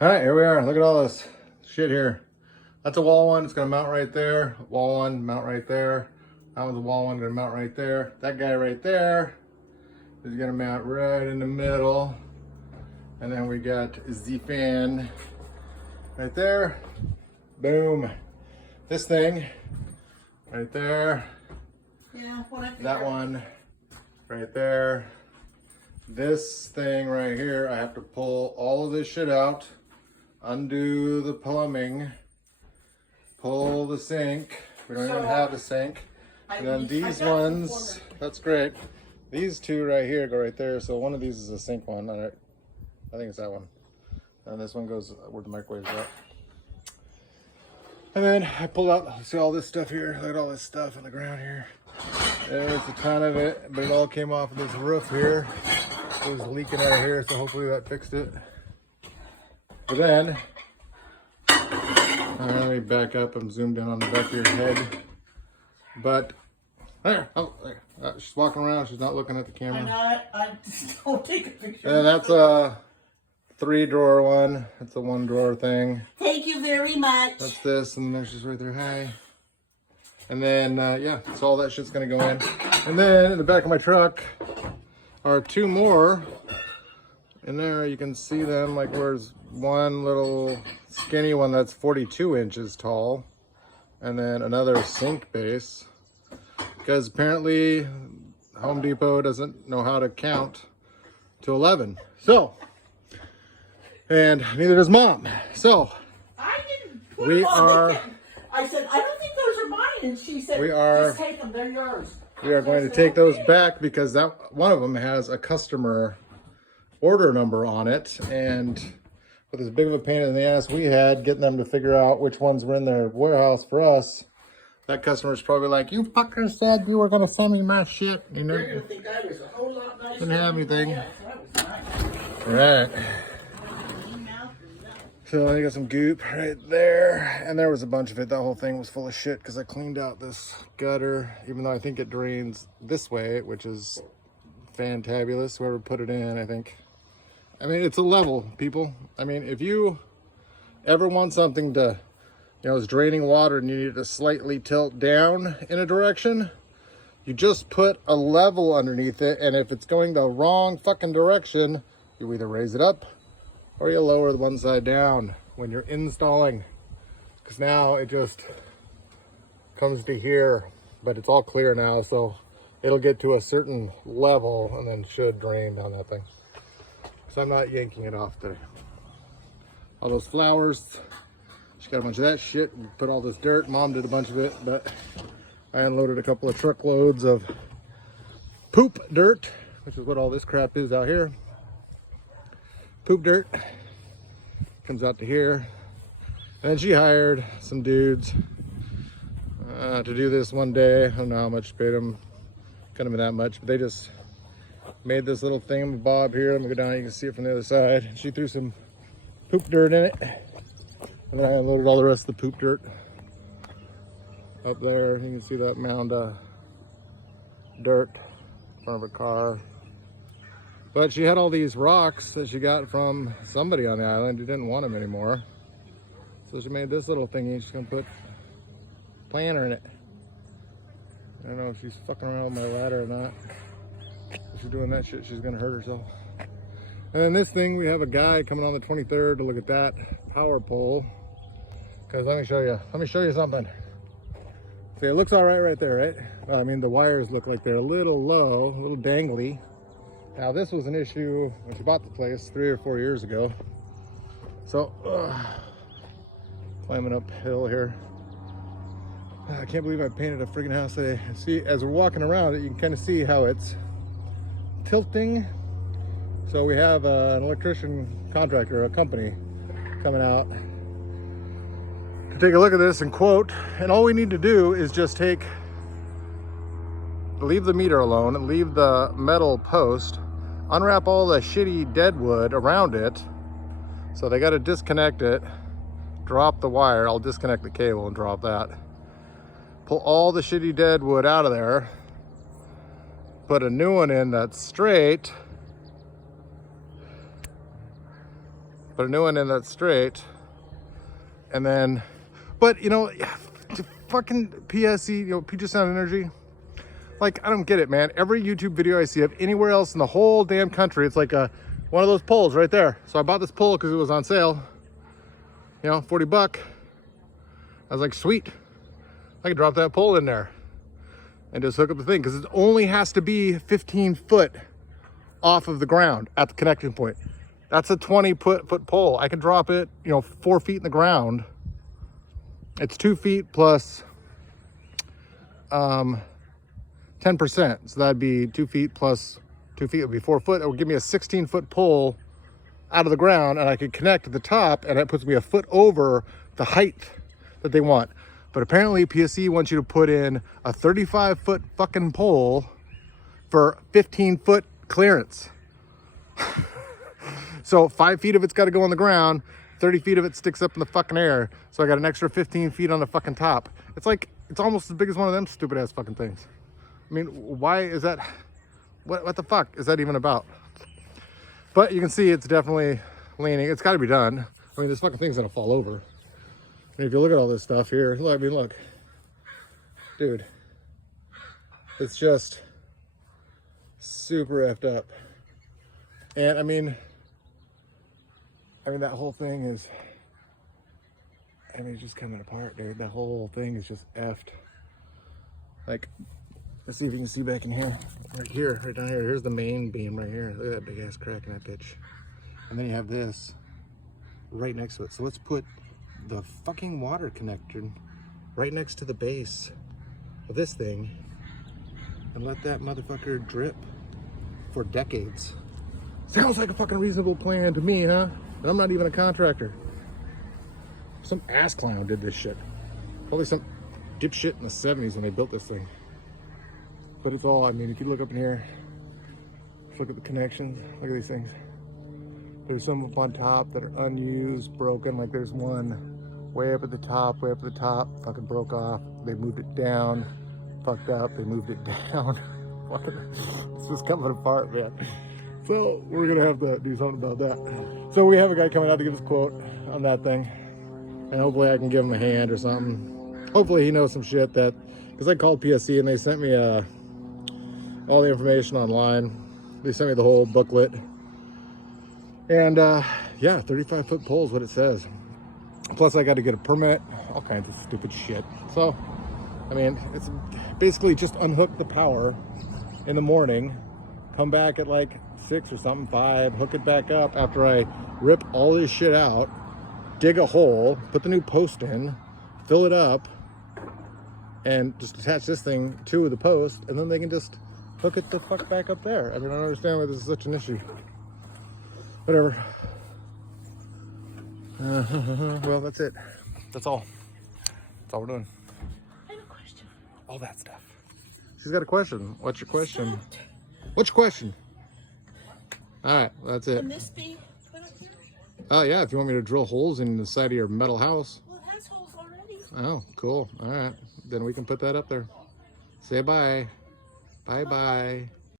All right, here we are. Look at all this shit here. That's a wall one. It's gonna mount right there. Wall one, mount right there. That one's a wall one, gonna mount right there. That guy right there is gonna mount right in the middle. And then we got the fan right there. Boom. This thing right there. Yeah, that one right there. This thing right here, I have to pull all of this shit out, undo the plumbing, pull the sink. We don't even have a sink. And then these ones, that's great. These two right here go right there. So one of these is a sink one. I think it's that one. And this one goes where the microwave's at. And then I pulled out, see all this stuff here. Look at all this stuff on the ground here. There's a ton of it, but it all came off of this roof here. It was leaking out of here, so hopefully that fixed it. But then, let me back up. I'm zoomed in on the back of your head. But there, she's walking around. She's not looking at the camera. I'm not. I just don't take a picture. And that's a 3-drawer one. That's a 1-drawer thing. Thank you very much. That's this, and then there's just right there. Hi. And then yeah, so all that shit's gonna go in. And then in the back of my truck are 2 more. In there you can see them, like there's one little skinny one that's 42 inches tall, and then another sink base, because apparently Home Depot doesn't know how to count to 11. So, and neither does Mom. So I didn't put we them on. are. I said, I don't think those are mine, and she said, We are. just take them. They're yours. We are going to take those back because that one of them has a customer order number on it, and with as big of a pain in the ass we had getting them to figure out which ones were in their warehouse for us, that customer's probably like, "You fucker said you were going to send me my shit." You know, They're going to think I was a whole lot nicer. didn't have anything. Yeah, that was nice. Right. So I got some goop right there, and there was a bunch of it. That whole thing was full of shit because I cleaned out this gutter, even though I think it drains this way, which is fantabulous. Whoever put it in, I think. I mean, it's a level, people. I mean, if you ever want something to, it's draining water and you need it to slightly tilt down in a direction, you just put a level underneath it, and if it's going the wrong fucking direction, you either raise it up or you lower the one side down when you're installing, because now it just comes to here, but it's all clear now, so it'll get to a certain level and then should drain down that thing. So I'm not yanking it off today. All those flowers, she got a bunch of that shit and put all this dirt. Mom did a bunch of it, but I unloaded a couple of truckloads of poop dirt, which is what all this crap is out here. Poop dirt comes out to here, and then she hired some dudes to do this one day. I don't know how much paid them, couldn't have been that much, but they just made this little thingamabob here. Let me go down, you can see it from the other side. She threw some poop dirt in it, and then I unloaded all the rest of the poop dirt up there. You can see that mound of dirt in front of a car. But she had all these rocks that she got from somebody on the island who didn't want them anymore. So she made this little thingy. She's gonna put a planter in it. I don't know if she's fucking around with my ladder or not. If she's doing that shit, she's gonna hurt herself. And then this thing, we have a guy coming on the 23rd to look at that power pole. Cause let me show you something. See, it looks all right there, right? I mean, the wires look like they're a little low, a little dangly. Now this was an issue when she bought the place 3 or 4 years ago. So, climbing uphill here. I can't believe I painted a friggin' house today. See, as we're walking around it, you can kind of see how it's tilting. So we have an electrician contractor, a company, coming out to take a look at this and quote. And all we need to do is just leave the meter alone and leave the metal post, unwrap all the shitty dead wood around it. So they got to disconnect it, drop the wire. I'll disconnect the cable and drop that. Pull all the shitty dead wood out of there, put a new one in that's straight, Put a new one in that's straight. And then, but you know, fucking PSE, you know, Puget Sound Energy. Like, I don't get it, man. Every YouTube video I see of anywhere else in the whole damn country, it's like one of those poles right there. So I bought this pole because it was on sale. You know, 40 bucks. I was like, sweet. I could drop that pole in there and just hook up the thing, because it only has to be 15 foot off of the ground at the connecting point. That's a 20-foot pole. I can drop it, you know, 4 feet in the ground. It's 2 feet plus 10%. So that'd be 2 feet plus 2 feet would be 4 foot. It would give me a 16-foot pole out of the ground, and I could connect to the top, and it puts me a foot over the height that they want. But apparently PSE wants you to put in a 35-foot fucking pole for 15-foot clearance. So 5 feet of it's got to go on the ground, 30 feet of it sticks up in the fucking air. So I got an extra 15 feet on the fucking top. It's like, it's almost as big as one of them stupid ass fucking things. I mean, why is that? What the fuck is that even about? But you can see it's definitely leaning. It's got to be done. I mean, this fucking thing's gonna fall over. I mean, if you look at all this stuff here, look, I mean, look, dude, it's just super effed up. And I mean, that whole thing is, I mean, it's just coming apart, dude. That whole thing is just effed. Like, let's see if you can see back in here. Right here, right down here. Here's the main beam right here. Look at that big ass crack in that bitch. And then you have this right next to it. So let's put the fucking water connector right next to the base of this thing and let that motherfucker drip for decades. Sounds like a fucking reasonable plan to me, huh? And I'm not even a contractor. Some ass clown did this shit. Probably some dipshit in the 70s when they built this thing. But it's all, I mean, if you look up in here, look at the connections, look at these things. There's some up on top that are unused, broken. Like there's one way up at the top, fucking broke off. They moved it down, fucked up, they moved it down. Fucking, it's just coming apart, man. So we're gonna have to do something about that. So we have a guy coming out to give us a quote on that thing. And hopefully I can give him a hand or something. Hopefully he knows some shit that, because I called PSC and they sent me all the information online. They sent me the whole booklet. And yeah, 35-foot pole is what it says. Plus I got to get a permit, all kinds of stupid shit. So, I mean, it's basically just unhook the power in the morning, come back at like 6 or something, 5, hook it back up after I rip all this shit out, dig a hole, put the new post in, fill it up, and just attach this thing to the post, and then they can just hook it the fuck back up there. I mean, I don't understand why this is such an issue. Whatever. Well, that's it. That's all. That's all we're doing. I have a question. All that stuff. She's got a question. What's your question? What's your question? All right, that's it. Can this be put up here? Oh, yeah, if you want me to drill holes in the side of your metal house. Well, it has holes already. Oh, cool. All right. Then we can put that up there. Say bye. Bye-bye.